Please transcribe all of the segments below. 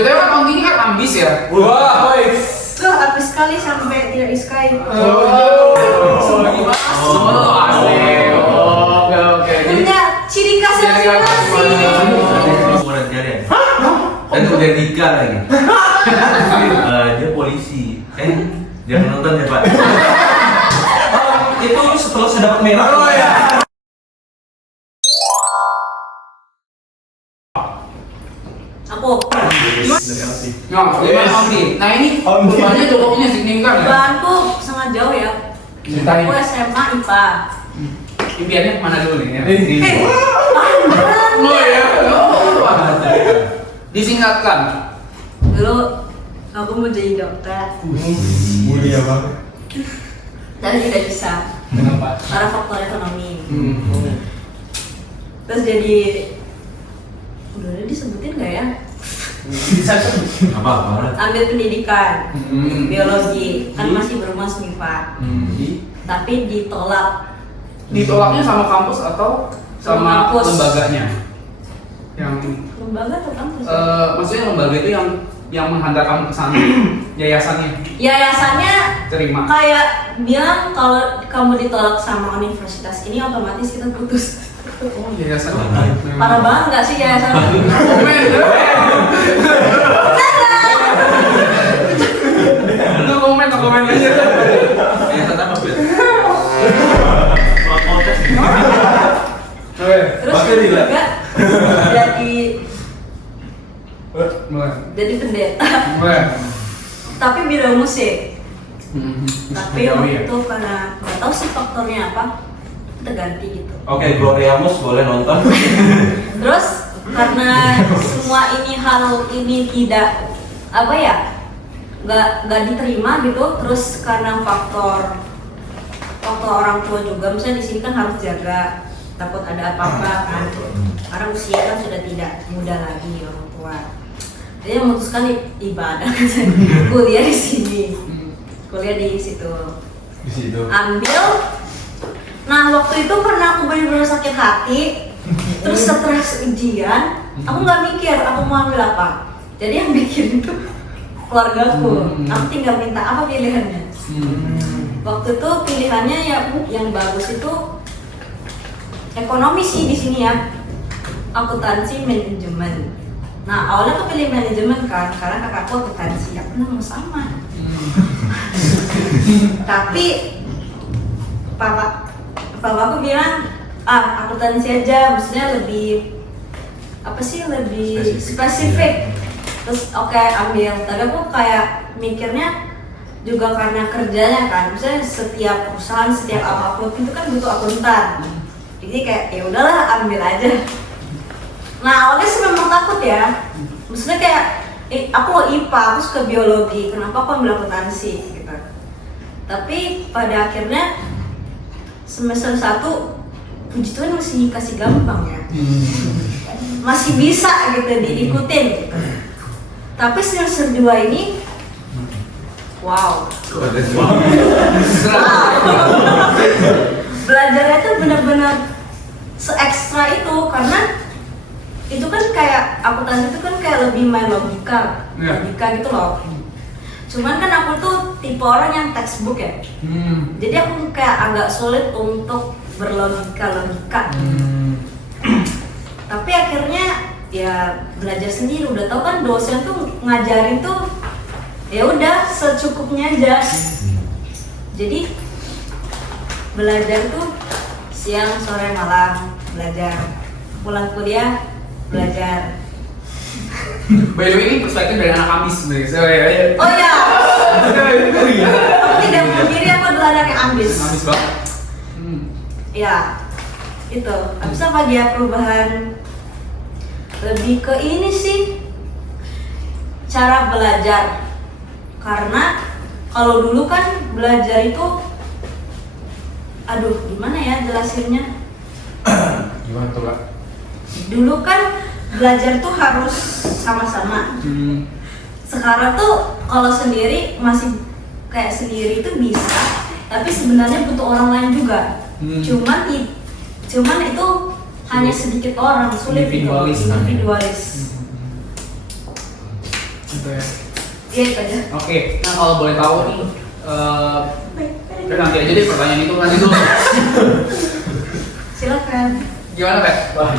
BTW Bang Gini kan ambis ya? Wah, Loh, habis sekali sampai tidak disukai. Oke. Punya ciri khas masing-masing. Orang jarian. Dan udah nikah lagi. Dia polisi. Jangan nonton ya Pak. Itu setelah saya dapat merah. oh ya. Aku. Nah, gimana Amri? Nah ini perubahannya cocoknya signifikan ya? Bahanku sangat jauh ya. Ceritain. Aku SMA IPA. Impiannya kemana dulu nih? Ya? Oh Ya. Disingkatkan. Dulu aku mau jadi dokter, Mulia banget. tapi tidak bisa Kenapa? karena faktor ekonomi. Terus jadi udah disebutin nggak ya? Bisa sebut. Apa? Ambil pendidikan, biologi, kan masih berumah MIPA. Tapi ditolak. Ditolaknya sama kampus atau sama Sama kampus. lembaganya? Yang Lembaga atau kampus? maksudnya lembaga itu yang menghantar kamu ke sana, yayasannya Yayasannya terima. kayak bilang kalau kamu ditolak sama universitas ini otomatis kita putus. Oh, yayasan. Parah banget nggak sih yayasan? Komen. Lu komen aja. Ya tetap apa? Terus Pakai juga. juga jadi pendeta, tapi bidang musik. Tapi waktu itu karena nggak tahu sih faktornya apa, kita ganti gitu. Oke, Gloria Mus boleh nonton. Terus karena semua hal ini tidak apa ya, nggak diterima gitu. Terus karena faktor orang tua juga, misalnya di sini kan harus jaga, takut ada apa-apa kan. Karena usia kan sudah tidak muda lagi orang tua. Jadi memutuskan ibadah, kuliah di sini, kuliah di situ. Di situ. Ambil. Nah waktu itu karena aku benar-benar sakit hati, terus stres ujian, aku nggak mikir aku mau ambil apa. Jadi yang bikin itu keluargaku. Aku tinggal minta apa pilihannya. Waktu itu pilihannya ya yang bagus itu ekonomi sih di sini ya, akuntansi manajemen. Nah awalnya aku pilih manajemen kan, karena kakakku akuntansi, aku mau sama. Tapi papa aku bilang akuntansi aja, maksudnya lebih apa sih, lebih spesifik. Terus oke, ambil. Tapi aku kayak mikirnya juga karena kerjanya kan, misalnya setiap perusahaan, setiap apapun itu kan butuh akuntan. Jadi kayak ya udahlah ambil aja. Nah awalnya sih memang takut ya, maksudnya kayak aku mau IPA, aku suka biologi, kenapa aku ambil akuntansi gitu. Tapi pada akhirnya semester 1 puji Tuhan masih kasih gampang ya, masih bisa gitu diikutin gitu. Tapi semester 2 ini wow. Belajarnya tuh benar-benar se-ekstra itu, karena itu kan kayak akuntansi itu kan kayak lebih main logika gitu loh. Cuman kan aku tuh tipe orang yang textbook ya. Jadi aku kayak agak sulit untuk berlogika. Tapi akhirnya ya belajar sendiri. Udah tau kan dosen tuh ngajarin tuh ya udah secukupnya aja. Jadi belajar tuh siang, sore, malam belajar. Pulang kuliah belajar. By the way, ini perspektif dari anak ambis sebenarnya. Oh ya. Aku tidak memungkiri aku adalah anak yang ambis. Ambis banget. Ya, itu. Habis apa dia perubahan? Lebih ke ini sih, cara belajar. Karena kalau dulu kan belajar itu, aduh gimana ya jelasinnya? Gimana tuh, Kak? Dulu kan belajar tuh harus sama-sama. Sekarang tuh kalau sendiri masih kayak sendiri itu bisa, tapi sebenarnya butuh orang lain juga. Cuman itu hanya sedikit orang, sulit gitu. Individualis. Individualis. Gitu ya. Iya itu aja. Oke, nah kalau boleh tahu nih, nanti aja deh pertanyaan itu nanti dulu. Silakan. Gimana Pep? Wah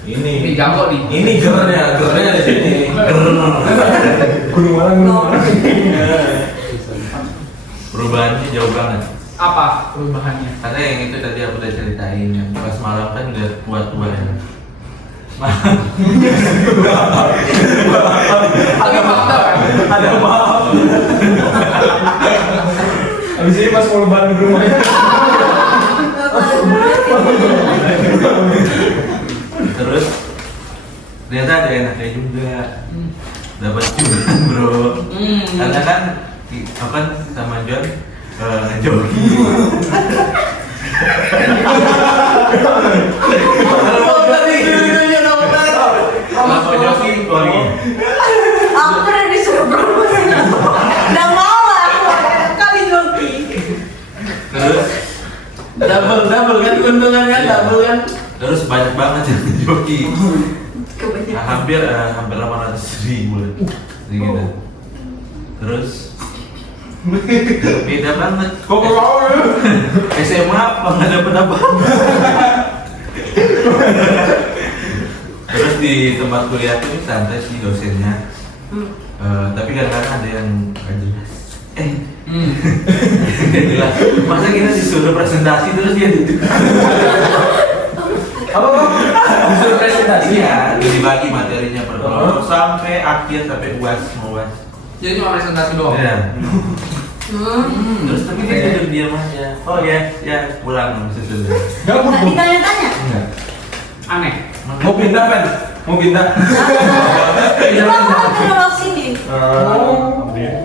Ini jago nih. Ini gernya di sini. gunung mana? Perubahannya jauh banget. Apa perubahannya? Karena yang itu tadi aku udah ceritain, yang pas malam kan udah tua-tua ya. Tapi fakta kan? Ada maaf. Abis ini pas mau lebaran di rumah. Terus ternyata ada enaknya juga. Dapat cuan bro. Karena kan apa sama John ngejoki. Kalau joki keluarga. Aku udah disuruh promosi. Udah malah kali joki. Terus Double kan keuntungannya double kan? terus banyak banget yang joki. Kebanyakan. Hampir 800.000 gitu. Terus beda banget. Kok mau ya? SMA apa nggak dapet apa? Terus di tempat kuliah tuh santai sih dosennya. Tapi kadang-kadang ada yang nggak jelas. Nggak jelas. Masa kita disuruh presentasi terus dia duduk. Apa? Disuruh presentasi ya, dibagi materinya per kelompok sampai akhir sampai UAS mau UAS. Jadi cuma presentasi doang. Ya. Terus tapi dia duduk diam aja. Oh ya pulang habis itu. Gabut Nggak bu. ditanya-tanya. Enggak. Aneh. Mau pindah kan? Mau pindah. Itu aku kenal sini.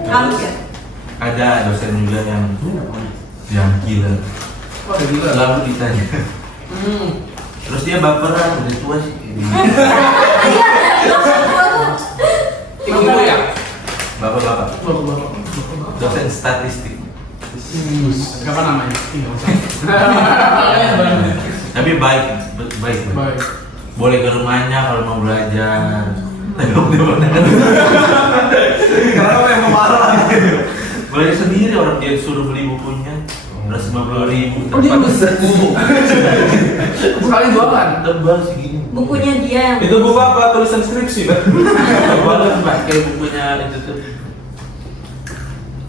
Hampir. Ada dosen juga yang gila. Oh, ada juga. Selalu ditanya. Terus dia baperan, udah tua sih. Iya, dosen gua tuh. Ibu ya? Bapak-bapak, Bapak-bapak. dosen statistik. Siapa namanya? Tapi baik. Baik. Boleh ke rumahnya kalau mau belajar. Tapi udah pernah kan? Karena yang marah. Belajar sendiri orang dia suruh beli bukunya. 150.000. Oh dia buku. Sekali jualan. Tebal segini. Bukunya dia yang Itu buku apa? Tulisan skripsi kan? Tebal mas kayak bukunya itu tuh.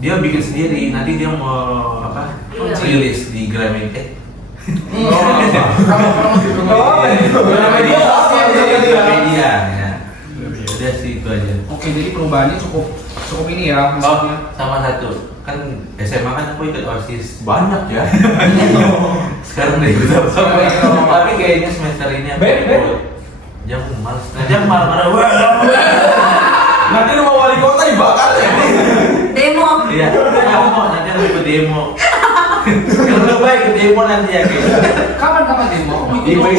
Dia bikin sendiri. Nanti dia mau apa? Iya. Rilis di Gramedia. Gramedia. Gramedia ya. Udah sih itu aja. Oke, jadi perubahannya cukup ini ya maksudnya. Sama satu kan SMA kan aku ikut OSIS. Banyak ya. Sekarang udah ikut apa? Tapi kayaknya semester ini aku ikut. Jam males. Jam marah-marah. Nanti rumah wali kota dibakar ya. demo. Iya, aku mau nanti aku ikut demo. Kalau nggak baik ikut demo nanti ya kayaknya. Kapan demo? Iya, baik.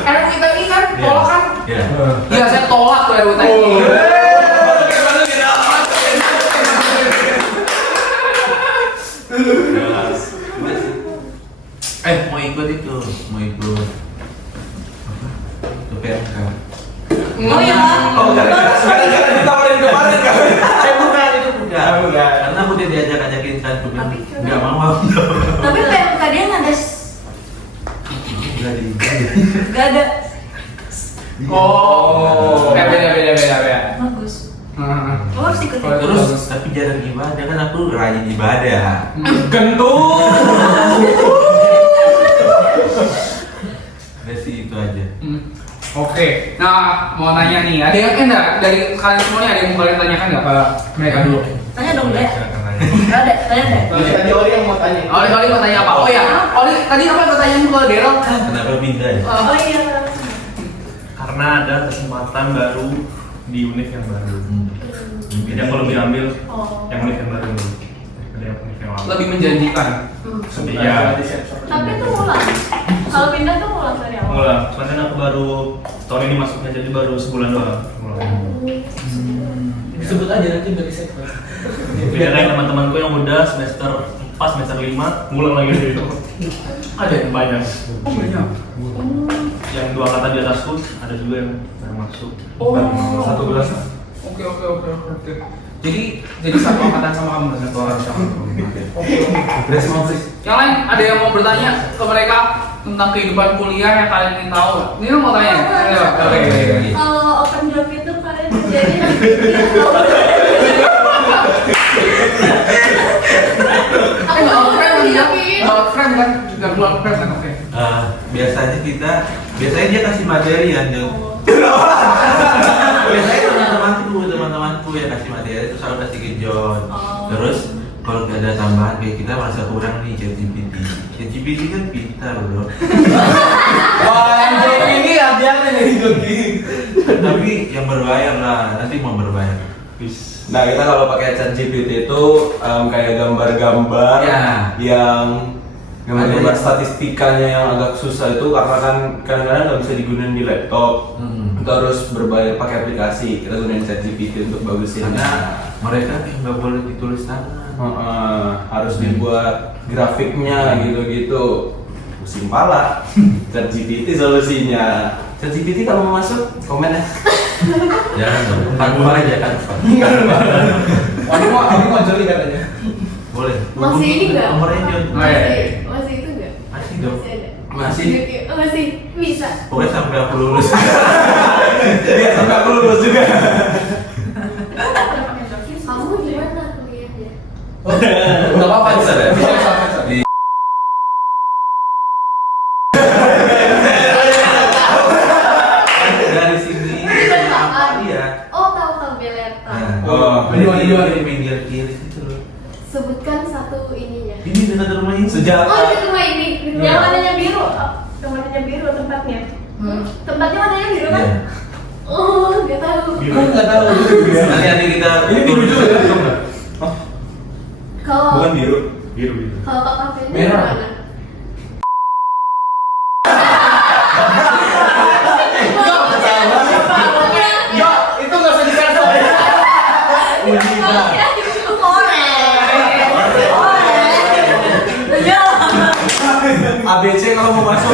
RUU ITE kan tolak kan? Iya. Iya, saya tolak tuh RUU ITE. Mau ikut itu, mau ikut apa? Ke PMK. Oh ya. Oh, gara-gara ditawarin kemarin kan? Bukan itu bukan. Oh, bukan. Karena aku udah diajak-ajakin kan, aku bilang nggak mau aku. Tapi PMK dia nggak ada. Nggak di. Nggak ada. Oh, beda. Bagus. Lo harus ikutin. Terus tapi jarang ibadah kan aku rajin ibadah. Gendut. Udah sih itu aja. Oke, nah mau nanya nih, ada yang enggak dari kalian semua nih ada yang mau kalian tanyakan nggak ke mereka dulu? Tanya dong deh. Nggak ada. Tanya deh. Tadi Oli yang mau tanya. Oli mau tanya apa? Oh ya, Oli tadi apa pertanyaan ke Daryl? Kenapa pindah ya? Oh iya. Karena ada kesempatan baru di unit yang baru. Jadi aku lebih ambil Oh. yang unit yang baru daripada yang unit yang lama. Lebih menjanjikan. Iya. Tapi itu ngulang. Kalau pindah tuh ngulang dari awal. Mulai. Soalnya aku baru tahun ini masuknya jadi baru sebulan doang. Sebut aja nanti dari sektor. Beda kayak teman-temanku yang udah semester 4, semester 5 ngulang lagi dari itu. Ada yang Banyak. Oh banyak. Yang 2 angkatan di atasku ada juga yang baru masuk. Oh. Satu gelas. Oke. Jadi satu angkatan sama kamu dengan orang sama kamu. Oke. Yang lain ada yang mau bertanya ke mereka tentang kehidupan kuliah yang kalian ingin tahu? Ini mau tanya. Oke. Kalau open job itu kalian jadi Nggak friend kan? Nggak keluar friend kan? Oke. Biasanya dia kasih materi kan, Jong. Biasanya teman-temanku yang kasih materi itu selalu kasih ke John. Terus kalau nggak ada tambahan kayak kita merasa kurang nih ChatGPT kan pintar bro. Wah, yang joki ini hati-hati nih joki. Tapi yang berbayar lah, nanti mau berbayar. Nah, kita kalau pakai ChatGPT itu kayak gambar-gambar yang gambar statistikanya yang agak susah itu karena kan kadang-kadang nggak bisa digunakan di laptop. Kita harus berbayar pakai aplikasi. Kita gunain ChatGPT untuk bagusin. Karena mereka nggak boleh ditulis tangan. Harus dibuat grafiknya gitu-gitu. Pusing pala. ChatGPT solusinya. ChatGPT kalau mau masuk komen ya. Jangan dong, kanva aja kanva. Aku mau jeli katanya. Boleh. masih ini enggak? Nomornya John. Masih itu enggak? Masih dong. Masih ada. Masih. Masih bisa. Pokoknya sampai aku lulus. Iya, sampai aku lulus juga. Kamu gimana kuliahnya? Enggak apa-apa, bisa deh. Bisa. Dari sini apa dia? Oh, tahu Beleta. Di pinggir kiri itu loh. Sebutkan satu ininya. Ini dekat rumah ini. Sejak Oh, itu rumah ini. Yang warnanya biru. Yang warnanya biru tempatnya. Tempatnya warnanya biru kan? Iya. Oh, nggak tahu. Aku nggak tahu. Nanti kita Ini biru juga ya? Kalau Bukan biru. kalau ke kafenya Merah. gimana? Itu nggak usah disensor. ABC kalau mau masuk.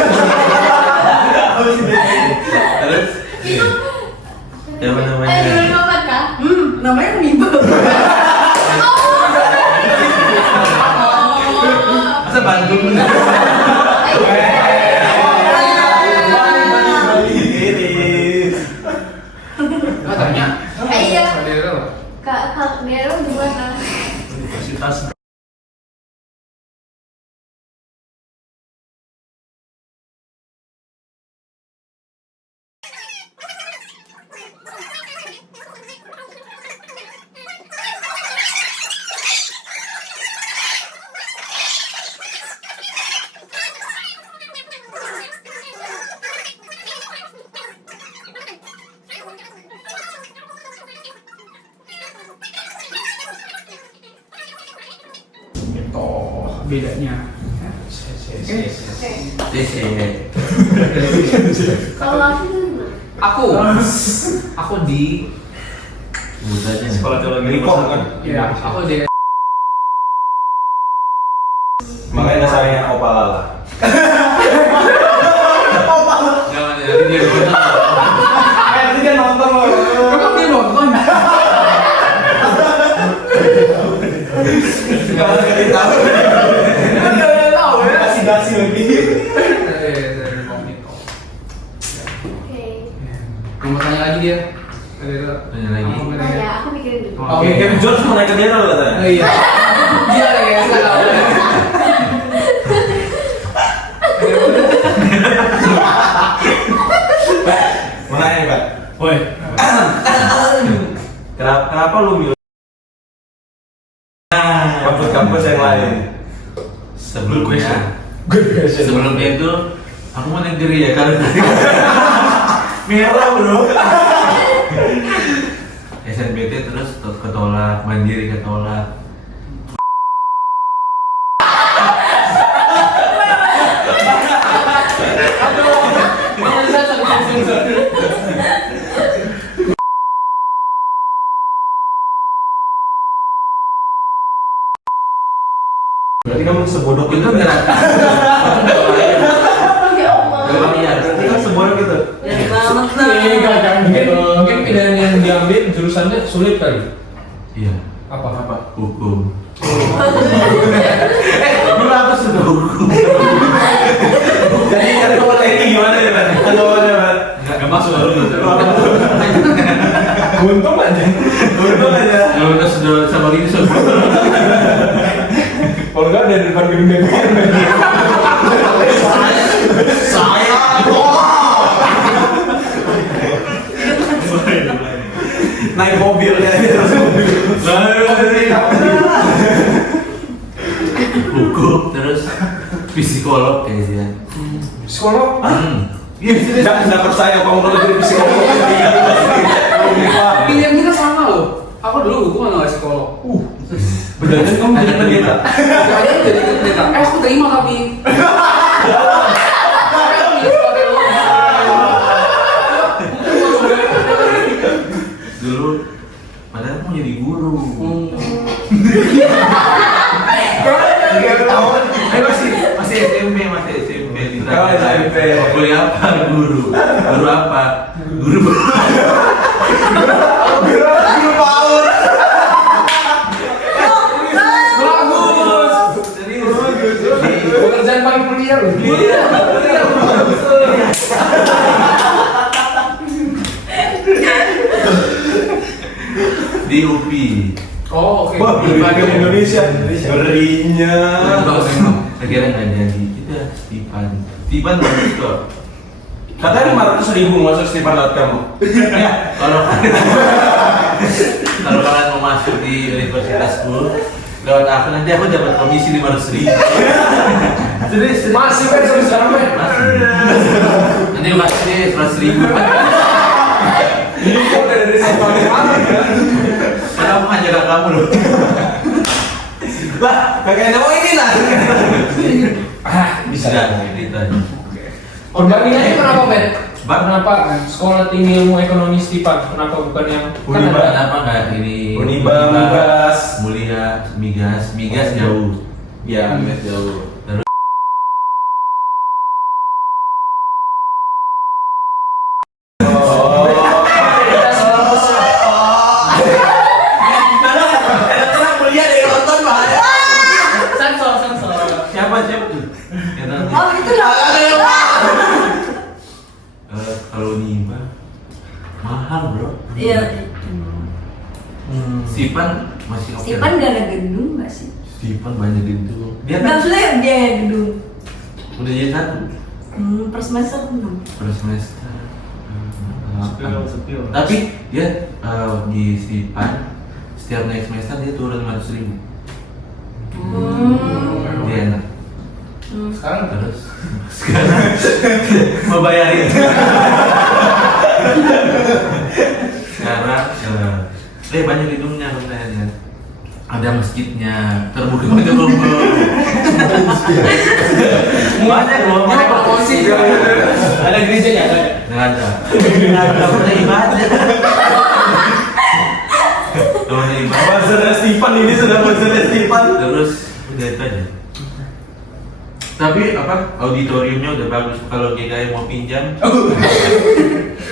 terus siapa namanya? Dulu nomor kah? Namanya Miba. Masa Bandung? Tanya. Iya. Saudara. Kak Nero gimana? Universitas Bedanya. Oke. Kalau aku tuh gimana? Aku di Budanya sekolah teologi Rekom kan? ya aku di Makanya saya Opalala. Jangan jadi dia nonton. Nanti dia nonton loh. Emang dia nonton? Kalau nggak ditahu. Nggak tahu ya. Kasih dasi lagi. Dari Kognito. Oke. Kamu tanya lagi dia. Tanya lagi. Oh ya, aku mikirin dulu. Oke, Kevin George mau naik ke dia loh katanya. Oh iya. Dia lagi ya salah. Mau nanya Pak. Woi, Kenapa lu milih kampus-kampus yang lain? Sebelumnya itu aku mau negeri ya karena Merah bro. SNBT terus ketolak, mandiri ketolak. Berarti kamu sebodoh Itu itu. enggak. Ya Allah. Berarti kan sebodoh gitu. Dari banget lah. Mungkin pilihan yang diambil jurusannya sulit kali. Iya. Apa? Hukum. Dulu aku sudah hukum. Jadi kalau ini gimana ya, Pak? Tanggapannya, Pak? Nggak masuk dulu. Untung aja. Kalau udah sudah sama gini sudah. Kalau enggak dari depan gedung DPR. Saya Naik mobil ya. hukum terus psikolog kayaknya. Psikolog? Iya, Enggak percaya kamu kalau jadi psikolog. Pilihan kita sama loh. Aku dulu hukum nggak psikolog. Beneran kamu jadi pendeta? Kalian jadi pendeta. Aku terima tapi. dulu padahal mau jadi guru. Masih SMP Oh, SMP. Kuliah apa? Guru apa? Guru Guru PAUD. Pekerjaan paling mulia loh. di UPI. Oh, oke. Wah, lebih ke Indonesia. Berinya. Akhirnya nggak jadi. Kita Stipan bagus kok. Katanya 500.000 masuk stipan.com. Ya, kalau kalian mau masuk di universitasku lewat aku nanti aku dapat komisi 500.000. Masih kan sampai sekarang kan? Nanti masih 100.000. Ini kok dari Sabang mana ya? Padahal aku nggak jaga kamu loh. Lah, kagak mau ini lah. Bisa cerita. Perbandingannya kenapa, Ben? Bang, Kenapa sekolah tinggi ilmu ekonomi Stipan? Kenapa bukan yang Uniba. kenapa nggak ini? Uniba, Migas. Mulia, Migas jauh. Ya, Migas jauh. Siapa tuh? Yang nanti. Oh itu lah. Kalau Uniba mahal bro. Iya. Stipan masih oke. Stipan gak ada gedung nggak sih? Stipan banyak gedung. Dia Nggak kan boleh dia gedung. udah jadi satu Per semester belum. per semester. Sepil. Tapi dia di Stipan setiap naik semester dia turun 500.000. Dia enak. Sekarang Terus sekarang mau bayarin. Sekarang banyak gedungnya lumayan. Ada masjidnya terbuka itu kumpul. Banyak loh. ini promosi. ada gerejanya ada? Nggak ada. Nggak pernah ibadah. Nggak pernah ibadah. Bazarnya Stipan ini sudah bazarnya Stipan. Terus udah itu aja. Tapi apa auditoriumnya udah bagus kalau GKI mau pinjam.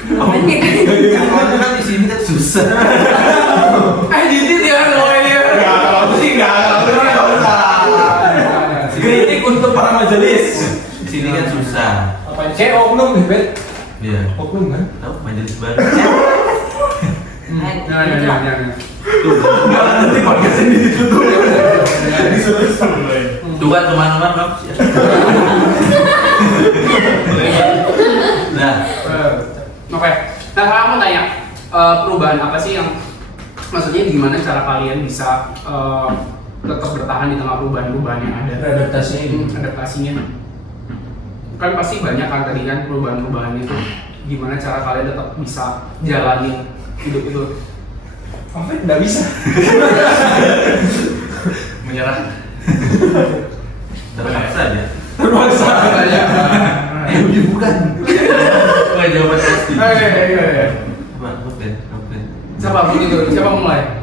Soalnya kan di sini kan susah. Didit ya kalau ini. Enggak, aku sih enggak usah. Kritik untuk para majelis. Di sini kan susah. Apa ini? Kayak oknum nih, Ben. Iya. Oknum kan? Tahu majelis baru. Jangan. Tuh, Nanti podcast ini ditutup. tuh kan teman-teman bagus ya. Nah, Oke. Nah, sekarang aku tanya perubahan apa sih yang maksudnya gimana cara kalian bisa tetap bertahan di tengah perubahan-perubahan yang ada? Adaptasinya ini. Adaptasinya. Kan pasti banyak kan tadi kan perubahan-perubahan itu. Gimana cara kalian tetap bisa jalanin hidup itu? Apa enggak bisa? Menyerah. terpaksa aja. Terpaksa. Bukan. Bukan jawaban pasti. Iya. Oke. Siapa begitu? Siapa mulai?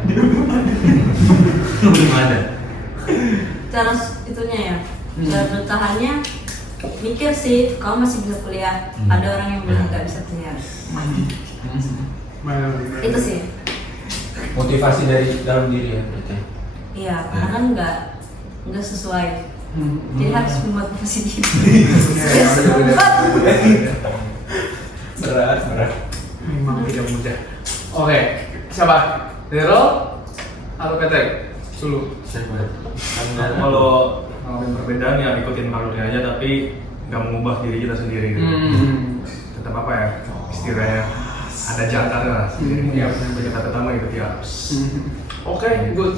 Gimana? Cara itunya ya. Cara bertahannya mikir sih, kamu masih bisa kuliah. Ada orang yang belum nggak bisa kuliah. Itu sih. Motivasi dari dalam diri ya. Iya, karena kan nggak sesuai. Jadi harus memotivasi diri. Berat. Memang tidak mudah. Oke, siapa? Daryl atau Patrick? Dulu. Kalau ngalamin perbedaan ya ikutin alurnya aja, tapi nggak mengubah diri kita sendiri gitu. Tetap apa ya istilahnya ada jangkarnya lah sendiri. Ya kita tetap ikuti arus. Oke, good.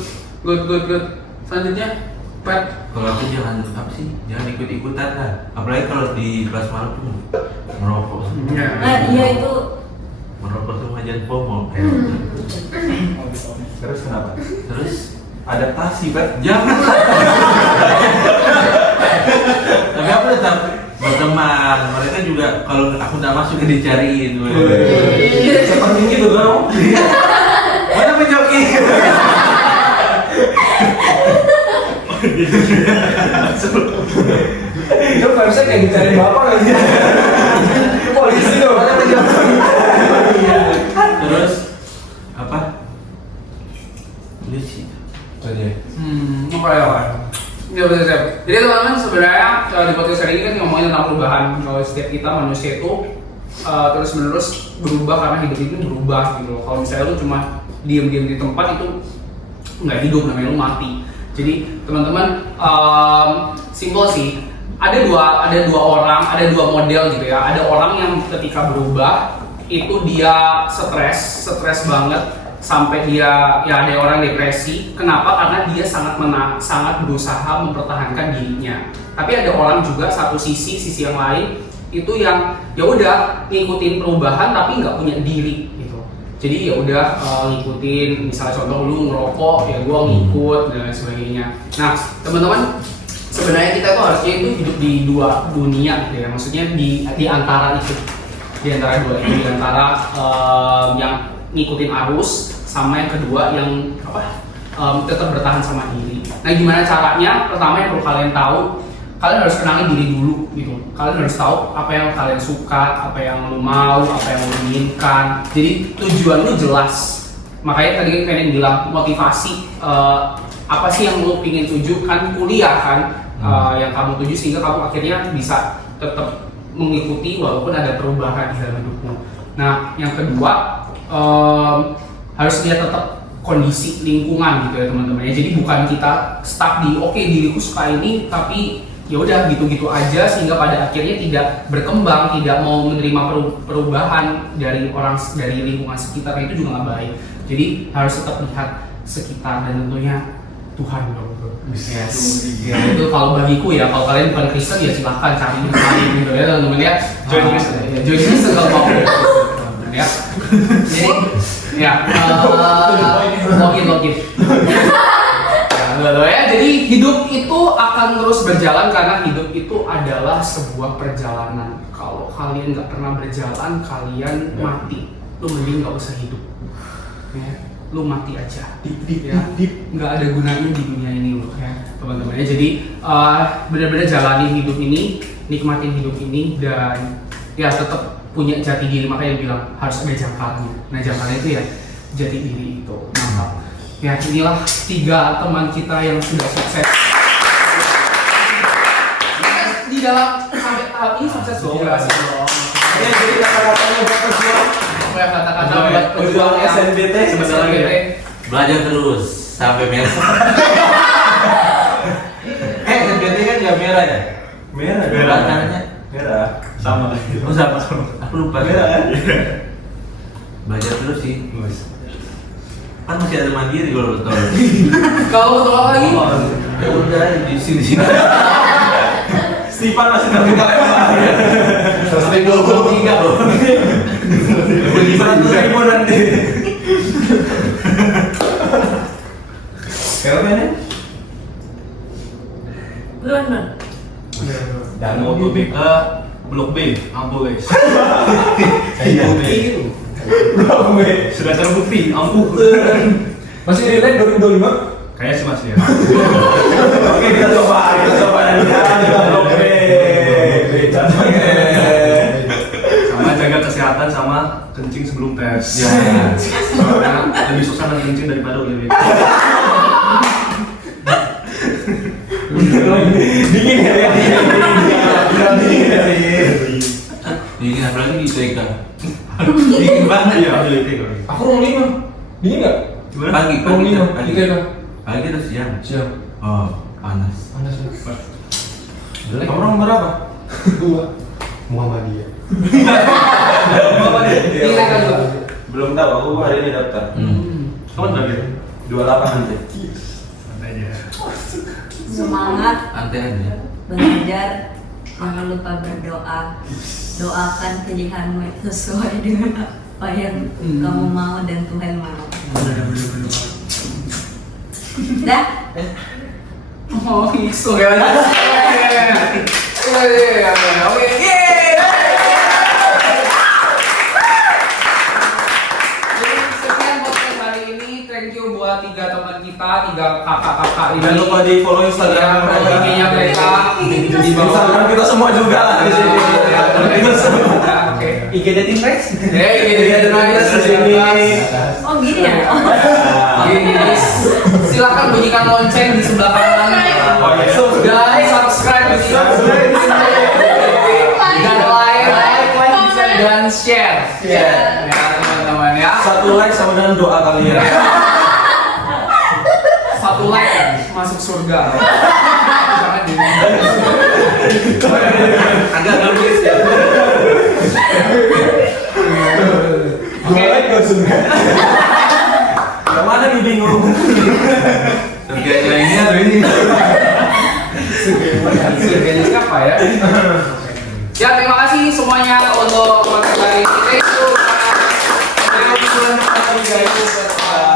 Selanjutnya, Pat. Kalau aku jangan ikut-ikutan lah. Apalagi kalau di kelas malam tuh merokok. Nah, iya itu. Merokok tuh ngajarin FOMO. Terus kenapa? Terus Adaptasi, Pak. jangan. Tapi aku tetap berteman. Mereka juga kalau aku nggak masuk dicariin. Seperti itu dong. Mana penjoki? Itu website kayak dicari bapak lagi. Polisi dong, mana penjelasan. Terus apa? Lucu. Oke. Ya betul siap. Jadi teman-teman sebenarnya di podcast hari ini kan ngomongin tentang perubahan. Kalau setiap kita manusia itu terus menerus berubah karena hidup itu berubah gitu. Kalau misalnya lu cuma diam-diam di tempat itu nggak hidup, namanya lu mati. Jadi teman-teman simpel sih. Ada dua model gitu ya. Ada orang yang ketika berubah itu dia stres banget sampai dia ya ada orang depresi. Kenapa? Karena dia sangat berusaha mempertahankan dirinya. Tapi ada orang juga sisi yang lain itu yang ya udah ngikutin perubahan tapi nggak punya diri gitu. Jadi ya udah ngikutin, misalnya contoh lu ngerokok ya gua ngikut dan lain sebagainya. Nah teman-teman, sebenarnya kita tuh harusnya itu hidup di dua dunia gitu ya. Maksudnya di antara itu, di antara dua itu, di antara yang ngikutin arus sama yang kedua yang tetap bertahan sama diri. Nah gimana caranya? Pertama yang perlu kalian tahu, kalian harus kenali diri dulu gitu. Kalian harus tahu apa yang kalian suka, apa yang lu mau, apa yang lu inginkan. Jadi tujuan lu jelas. Makanya tadi kan pengen bilang motivasi, apa sih yang lu pingin tuju, kan kuliah kan yang kamu tuju sehingga kamu akhirnya bisa tetap mengikuti walaupun ada perubahan di dalam hidupmu. Nah yang kedua harus lihat tetap kondisi lingkungan gitu ya teman-teman ya. Jadi bukan kita stuck di oke, diriku suka ini tapi ya udah gitu-gitu aja sehingga pada akhirnya tidak berkembang, tidak mau menerima perubahan dari lingkungan sekitar. Itu juga nggak baik. Jadi harus tetap lihat sekitar dan tentunya Tuhan dong. Yes. Ya, itu kalau bagiku ya, kalau kalian bukan Kristen ya silahkan cari yang lain gitu ya teman-teman ya. Join Kristen kalau mau ya. Jadi ya login. Ya, jadi hidup itu akan terus berjalan karena hidup itu adalah sebuah perjalanan. Kalau kalian nggak pernah berjalan, kalian mati. Lu mending nggak usah hidup. Ya, lu mati aja. Nggak ada gunanya di dunia ini loh ya teman-teman ya. Jadi benar-benar jalani hidup ini, nikmatin hidup ini dan ya tetap punya jati diri. Makanya bilang harus ada jangkarnya. Nah jangkarnya itu ya jati diri itu. Mantap. Ya inilah 3 teman kita yang sudah sukses di dalam sampai tahap ini. Sukses dong. Ya jadi kata-katanya buat pejuang. Kata-kata buat pejuang SNBT sebentar lagi ya. Belajar terus sampai merah. SNBT kan nggak merah ya? Merah. Belajarnya Merah. Sama. Oh sama. Aku lupa. Merah. Belajar terus sih. Kan masih ada mandiri kalau betul. Kalau betul apa lagi? Ya udah di sini. Stipan masih terbuka lebar. 123 loh. 100.000 nanti. Kayaknya Belum. dan mau tuh Blok B, ampuh guys. Iya. Blok B. Sudah terbukti, ampuh. Masih relate 2025? Kayaknya sih masih ya. Oke, kita coba nanti Blok B. Sama jaga kesehatan sama kencing sebelum tes. Ya. Soalnya lebih susah nahan kencing daripada UTBK. Dingin ya. Dingin apalagi di TK. Dingin banget ya. Aku ruang 5. Dingin nggak? Gimana? Pagi, Ruang 5. pagi. Gitu ya, Pagi atau siang? Siap. Oh, panas. Panas ya. Kamu nomor berapa? 2. Muhammadiyah. Iya kan juga. Belum tahu, aku hari ini daftar. Kamu terakhir? 28 nanti. Santai aja. Semangat Santai aja. belajar, jangan lupa berdoa. Doakan pilihanmu itu sesuai dengan apa yang kamu mau dan Tuhan mau. Dah. Oh, iso ya. Oke. Sekian podcast hari ini. Thank you buat 3 teman kita, 3 kakak-kakak ini. Jangan lupa di follow Instagram IG-nya mereka. Di Instagram kita semua juga lah di sini. Kita semua. Oke. IG dating guys. IG dating guys di sini. Oh gini ya? Guys, silakan bunyikan lonceng di sebelah kanan. Dan subscribe di sini. Dan like dan share. Ya teman-teman ya. 1 like sama dengan doa kalian. 1 like masuk surga. Jangan di. Agak bagus ya. Oke, ke surga. Yang mana nih bingung? Surganya ini atau ini? Surganya siapa ya? Ya terima kasih semuanya untuk podcast hari ini. Thank you.